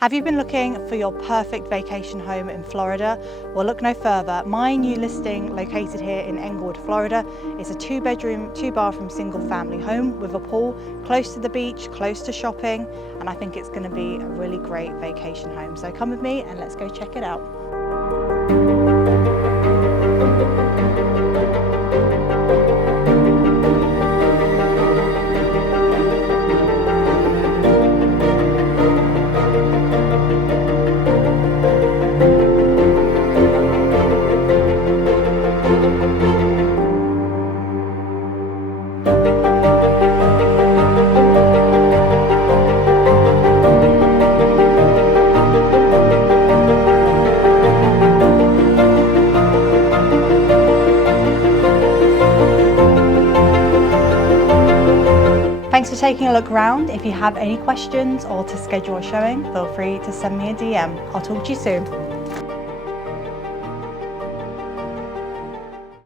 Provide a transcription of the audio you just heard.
Have you been looking for your perfect vacation home in Florida? Well, look no further. My new listing located here in Englewood, Florida is a 2-bedroom, 2-bathroom single family home with a pool, close to the beach, close to shopping, and I think it's going to be a really great vacation home. So come with me and let's go check it out. Thanks for taking a look around. If you have any questions or to schedule a showing, feel free to send me a DM. I'll talk to you soon.